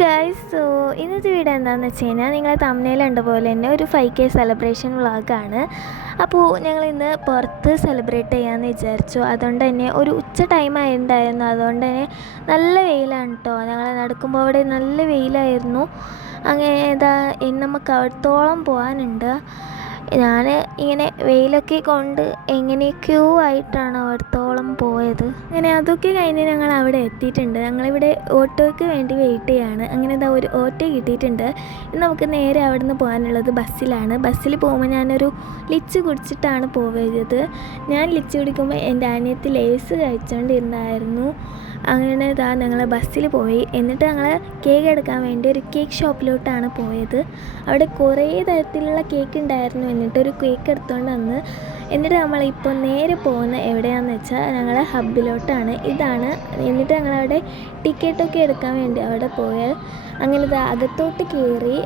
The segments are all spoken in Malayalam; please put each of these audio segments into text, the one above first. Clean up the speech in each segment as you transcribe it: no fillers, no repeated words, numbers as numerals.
ഗൈസ്, സോ ഇന്നത്തെ വീഡിയോ എന്താണെന്ന് വെച്ച് കഴിഞ്ഞാൽ നിങ്ങൾ തമ്മിൽ കണ്ട പോലെ തന്നെ ഒരു 5K സെലിബ്രേഷൻ വ്ളോഗാണ്. അപ്പോൾ ഞങ്ങൾ ഇന്ന് പുറത്ത് സെലിബ്രേറ്റ് ചെയ്യാമെന്ന് വിചാരിച്ചു. അതുകൊണ്ട് തന്നെ ഒരു ഉച്ച ടൈം ആയിട്ടുണ്ടായിരുന്നു. അതുകൊണ്ട് തന്നെ നല്ല വെയിലാണ് കേട്ടോ. ഞങ്ങൾ നടക്കുമ്പോൾ അവിടെ നല്ല വെയിലായിരുന്നു. അങ്ങനെ നമുക്ക് അവിടത്തോളം പോകാനുണ്ട്. ഞാൻ ഇങ്ങനെ വെയിലൊക്കെ കൊണ്ട് എങ്ങനെയൊക്കെയോ ആയിട്ടാണ് അവിടത്തോളം പോയത്. അങ്ങനെ അതൊക്കെ കഴിഞ്ഞ് ഞങ്ങൾ അവിടെ എത്തിയിട്ടുണ്ട്. ഞങ്ങളിവിടെ ഓട്ടോയ്ക്ക് വേണ്ടി വെയിറ്റ് ചെയ്യാണ്. അങ്ങനെ ഒരു ഓട്ടോ കിട്ടിയിട്ടുണ്ട്. നമുക്ക് നേരെ അവിടെ നിന്ന് പോകാനുള്ളത് ബസ്സിലാണ്. ബസ്സിൽ പോകുമ്പോൾ ഞാനൊരു ലിച്ച് കുടിച്ചിട്ടാണ് പോയത്. ഞാൻ ലിച്ച് കുടിക്കുമ്പോൾ എൻ്റെ അനിയത്തി ലേസ് കഴിച്ചുകൊണ്ടിരുന്നായിരുന്നു. അങ്ങനെ ഞങ്ങൾ ബസ്സിൽ പോയി. എന്നിട്ട് ഞങ്ങൾ കേക്ക് എടുക്കാൻ വേണ്ടി ഒരു കേക്ക് ഷോപ്പിലോട്ടാണ് പോയത്. അവിടെ കുറേ തരത്തിലുള്ള കേക്ക് ഉണ്ടായിരുന്നു. എന്നിട്ടൊരു കേക്ക് എടുത്തുകൊണ്ട് വന്ന് എന്നിട്ട് നമ്മളിപ്പോൾ നേരെ പോകുന്ന എവിടെയാണെന്ന് വെച്ചാൽ ഞങ്ങൾ ഹബ്ബിലോട്ടാണ്. ഇതാണ്. എന്നിട്ട് ഞങ്ങളവിടെ ടിക്കറ്റൊക്കെ എടുക്കാൻ വേണ്ടി അവിടെ പോയത്. അങ്ങനെ അകത്തോട്ട് കയറി.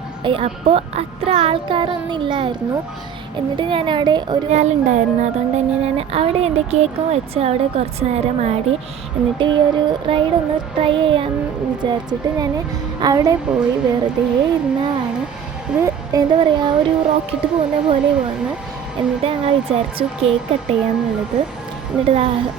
അപ്പോൾ അത്ര ആൾക്കാരൊന്നും ഇല്ലായിരുന്നു. എന്നിട്ട് ഞാൻ അവിടെ ഒരു ആളുണ്ടായിരുന്നു. അതുകൊണ്ട് തന്നെ ഞാൻ അവിടെ എൻ്റെ കേക്കും വെച്ച് അവിടെ കുറച്ച് നേരം ആടി. എന്നിട്ട് ഈ ഒരു റൈഡൊന്ന് ട്രൈ ചെയ്യാമെന്ന് വിചാരിച്ചിട്ട് ഞാൻ അവിടെ പോയി വെറുതെ ഇരുന്നതാണ്. ഇത് എന്താ പറയുക, ഒരു റോക്കറ്റ് പോകുന്ന പോലെ പോകുന്നു. എന്നിട്ട് ഞങ്ങൾ വിചാരിച്ചു കേക്ക് കട്ട് ചെയ്യാമെന്നുള്ളത്. എന്നിട്ട്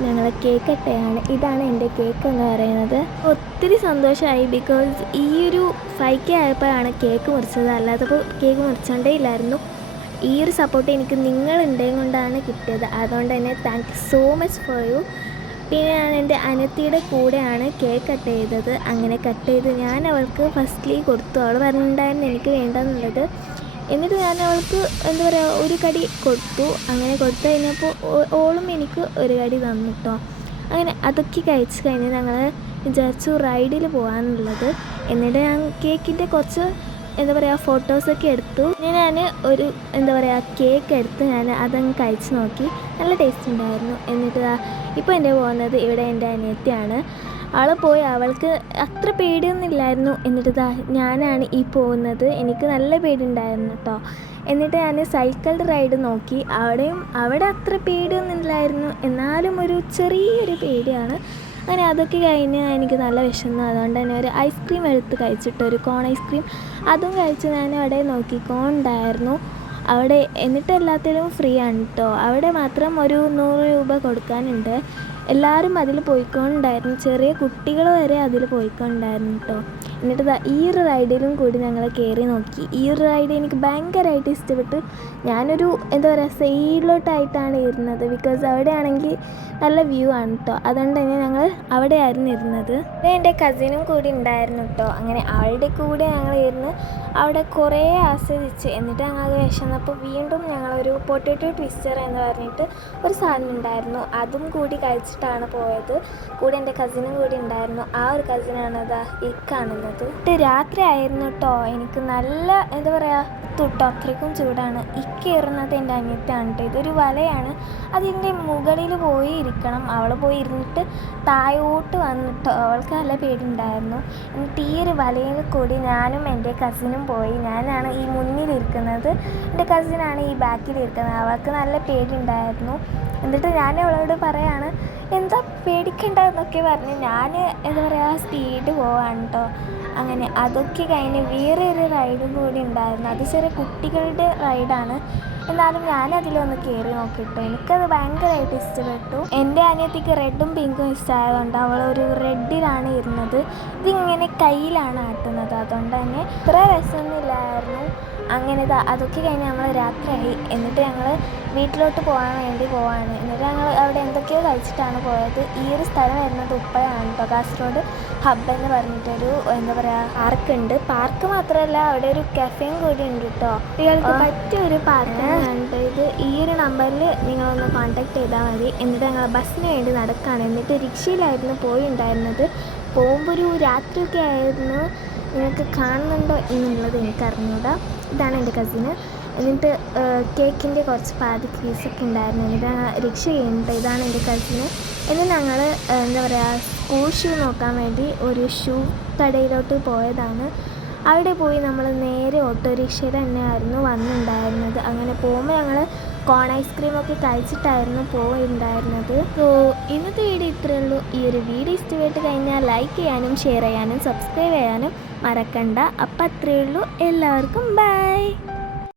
ഞങ്ങൾ കേക്ക് കട്ട് ചെയ്യാണ്. ഇതാണ് എൻ്റെ കേക്ക് എന്ന് പറയുന്നത്. ഒത്തിരി സന്തോഷമായി. ബിക്കോസ് ഈ ഒരു 5K ആയപ്പോഴാണ് കേക്ക് മുറിച്ചത്. അല്ലാത്തപ്പോൾ കേക്ക് മുറിച്ചോണ്ടേ ഇല്ലായിരുന്നു. ഈ ഒരു സപ്പോർട്ട് എനിക്ക് നിങ്ങളുണ്ടെങ്കിൽ കൊണ്ടാണ് കിട്ടിയത്. അതുകൊണ്ട് തന്നെ thank you so much for you. പിന്നെ ഞാൻ എൻ്റെ അനിയത്തിയുടെ കൂടെയാണ് കേക്ക് കട്ട് ചെയ്തത്. അങ്ങനെ കട്ട് ചെയ്ത് ഞാൻ അവൾക്ക് ഫസ്റ്റ്ലി കൊടുത്തു. അവൾ പറഞ്ഞിട്ടുണ്ടായിരുന്നു എനിക്ക് വേണ്ടെന്നുള്ളത്. എന്നിട്ട് ഞാൻ അവൾക്ക് എന്താ പറയുക ഒരു കടി കൊടുത്തു. അങ്ങനെ കൊടുത്തു കഴിഞ്ഞപ്പോൾ ഓളും എനിക്ക് ഒരു കടി തന്നു കേട്ടോ. അങ്ങനെ അതൊക്കെ കഴിച്ച് കഴിഞ്ഞ് ഞങ്ങൾ വിചാരിച്ചു റൈഡിൽ പോകാനുള്ളത്. എന്നിട്ട് ഞാൻ കേക്കിൻ്റെ കുറച്ച് എന്താ പറയുക ഫോട്ടോസൊക്കെ എടുത്തു. ഞാൻ ഒരു എന്താ പറയുക കേക്ക് എടുത്ത് ഞാൻ അതങ്ങ് കഴിച്ച് നോക്കി. നല്ല ടേസ്റ്റ് ഉണ്ടായിരുന്നു. എന്നിട്ട് ഇപ്പോൾ എൻ്റെ പോകുന്നത് ഇവിടെ എൻ്റെ അനിയത്തിയാണ്. അവൾ പോയി. അവൾക്ക് അത്ര പേടിയൊന്നും ഇല്ലായിരുന്നു. എന്നിട്ട് ഞാനാണ് ഈ പോകുന്നത്. എനിക്ക് നല്ല പേടിയുണ്ടായിരുന്നു കേട്ടോ. എന്നിട്ട് ഞാൻ സൈക്കിൾ റൈഡ് നോക്കി. അവിടെ അത്ര പേടിയൊന്നും ഇല്ലായിരുന്നു. എന്നാലും ഒരു ചെറിയൊരു പേടിയാണ്. അങ്ങനെ അതൊക്കെ കഴിഞ്ഞ് എനിക്ക് നല്ല വിശന്നു. അതുകൊണ്ട് തന്നെ ഒരു ഐസ്ക്രീം എടുത്ത് കഴിച്ചിട്ട്, ഒരു കോൺ ഐസ്ക്രീം അതും കഴിച്ച് ഞാൻ അവിടെ നോക്കിക്കൊണ്ടായിരുന്നു അവിടെ. എന്നിട്ട് എല്ലാത്തിലും ഫ്രീ ആണ് കേട്ടോ. അവിടെ മാത്രം ഒരു 100 രൂപ കൊടുക്കാനുണ്ട്. എല്ലാവരും അതിൽ പോയിക്കൊണ്ടായിരുന്നു. ചെറിയ കുട്ടികൾ വരെ അതിൽ പോയിക്കൊണ്ടായിരുന്നു കേട്ടോ. എന്നിട്ട് ഈ ഒരു റൈഡിലും കൂടി ഞങ്ങൾ കയറി നോക്കി. ഈ ഒരു റൈഡ് എനിക്ക് ഭയങ്കരമായിട്ട് ഇഷ്ടപ്പെട്ടു. ഞാനൊരു എന്താ പറയുക സൈഡിലോട്ടായിട്ടാണ് ഇരുന്നത്. ബിക്കോസ് അവിടെയാണെങ്കിൽ നല്ല വ്യൂ ആണ് കേട്ടോ. അതുകൊണ്ട് തന്നെ ഞങ്ങൾ അവിടെയായിരുന്നു ഇരുന്നത്. എൻ്റെ കസിനും കൂടി ഉണ്ടായിരുന്നു കേട്ടോ. അങ്ങനെ അവളുടെ കൂടെ ഞങ്ങൾ ഇരുന്ന് അവിടെ കുറേ ആസ്വദിച്ച്. എന്നിട്ട് ഞങ്ങൾ വിശന്നപ്പോൾ വീണ്ടും ഞങ്ങളൊരു പൊട്ടാറ്റോ ട്വിസ്റ്റർ എന്ന് പറഞ്ഞിട്ട് ഒരു സാധനം ഉണ്ടായിരുന്നു. അതും കൂടി കഴിച്ചിട്ടാണ് പോയത്. കൂടെ എൻ്റെ കസിനും കൂടി ഉണ്ടായിരുന്നു. ആ ഒരു കസിനാണ് ഈ കാണുന്നത്. രാത്രി ആയിരുന്നു കേട്ടോ. എനിക്ക് നല്ല എന്താ പറയുക തൊട്ട് അത്രയ്ക്കും ചൂടാണ്. ഈ കയറുന്നത് എൻ്റെ അനിയത്തിയാണ് കേട്ടോ. ഇതൊരു വലയാണ്. അതിൻ്റെ മുകളിൽ പോയി ഇരിക്കണം. അവൾ പോയി ഇരുന്നിട്ട് താഴോട്ട് വന്നിട്ടോ. അവൾക്ക് നല്ല പേടിയുണ്ടായിരുന്നു. എന്നിട്ട് ഈ ഒരു വലയിൽ കൂടി ഞാനും എൻ്റെ കസിനും പോയി. ഞാനാണ് ഈ മുന്നിലിരിക്കുന്നത്. എൻ്റെ കസിനാണ് ഈ ബാക്കിലിരിക്കുന്നത്. അവൾക്ക് നല്ല പേടിയുണ്ടായിരുന്നു. എന്നിട്ട് ഞാൻ അവളോട് പറയാണ് എന്താ പേടിക്കണ്ട എന്നൊക്കെ പറഞ്ഞ് ഞാൻ എന്താ പറയുക സ്പീഡ് പോവാണ് കേട്ടോ. അങ്ങനെ അതൊക്കെ കഴിഞ്ഞ് വേറെ ഒരു റൈഡും കൂടി ഉണ്ടായിരുന്നു. അത് ചെറിയ കുട്ടികളുടെ റൈഡാണ്. എന്നാലും ഞാനതിലൊന്ന് കയറി നോക്കിയിട്ടു. എനിക്കത് ഭയങ്കരമായിട്ട് ഇഷ്ടപ്പെട്ടു. എൻ്റെ അനിയത്തിക്ക് റെഡും പിങ്കും ഇഷ്ടമായതുകൊണ്ട് അവളൊരു റെഡിലാണ് ഇരുന്നത്. ഇതിങ്ങനെ കയ്യിലാണ് ആട്ടുന്നത്. അതുകൊണ്ട് തന്നെ ഇത്ര രസമൊന്നുമില്ലായിരുന്നു. അങ്ങനെ അതൊക്കെ കഴിഞ്ഞ് നമ്മൾ രാത്രിയായി. എന്നിട്ട് ഞങ്ങൾ വീട്ടിലോട്ട് പോകാൻ വേണ്ടി പോവാണ്. എന്നിട്ട് ഞങ്ങൾ അവിടെ എന്തൊക്കെയോ കഴിച്ചിട്ടാണ് പോയത്. ഈ ഒരു സ്ഥലം വരുന്നത് ഉപ്പയാണ് കേട്ടോ. കാസർഗോഡ് ഹബ്ബ് എന്ന് പറഞ്ഞിട്ടൊരു എന്താ പറയുക പാർക്കുണ്ട്. പാർക്ക് മാത്രമല്ല അവിടെ ഒരു കഫേയും കൂടി ഉണ്ട് കേട്ടോ. കുട്ടികൾക്ക് പറ്റിയൊരു പാർക്കാണ് കണ്ടത്. ഇത് ഈ ഒരു നമ്പറിൽ നിങ്ങളൊന്ന് കോൺടാക്ട് ചെയ്താൽ മതി. എന്നിട്ട് ഞങ്ങൾ ബസ്സിന് വേണ്ടി നടക്കുകയാണ്. എന്നിട്ട് റിക്ഷയിലായിരുന്നു പോയിണ്ടായിരുന്നത്. പോകുമ്പോൾ ഒരു രാത്രിയൊക്കെ ആയിരുന്നു. നിങ്ങൾക്ക് കാണുന്നുണ്ടോ എന്നുള്ളത് എനിക്കറിഞ്ഞൂടാ. ഇതാണ് എൻ്റെ കസിന്. എന്നിട്ട് കേക്കിൻ്റെ കുറച്ച് പാതി പീസൊക്കെ ഉണ്ടായിരുന്നു. എന്നിട്ട് റിക്ഷ ചെയ്യുന്നുണ്ട്. ഇതാണ് എൻ്റെ കസിന്. എന്നിട്ട് ഞങ്ങൾ എന്താ പറയുക സ്കൂൾ ഷൂ നോക്കാൻ വേണ്ടി ഒരു ഷൂ കടയിലോട്ട് പോയതാണ്. അവിടെ പോയി നമ്മൾ നേരെ ഓട്ടോറിക്ഷയിൽ തന്നെയായിരുന്നു വന്നിട്ടുണ്ടായിരുന്നത്. അങ്ങനെ പോകുമ്പോൾ ഞങ്ങൾ കോൺ ഐസ്ക്രീമൊക്കെ കഴിച്ചിട്ടായിരുന്നു പോയിട്ടുണ്ടായിരുന്നത്. സോ ഇന്നത്തെ വീഡിയോ ഇത്രയേ ഉള്ളൂ. ഈ ഒരു വീഡിയോ ഇഷ്ടപ്പെട്ട് കഴിഞ്ഞാൽ ലൈക്ക് ചെയ്യാനും ഷെയർ ചെയ്യാനും സബ്സ്ക്രൈബ് ചെയ്യാനും മറക്കണ്ട. അപ്പം അത്രയേ ഉള്ളൂ. എല്ലാവർക്കും ബൈ.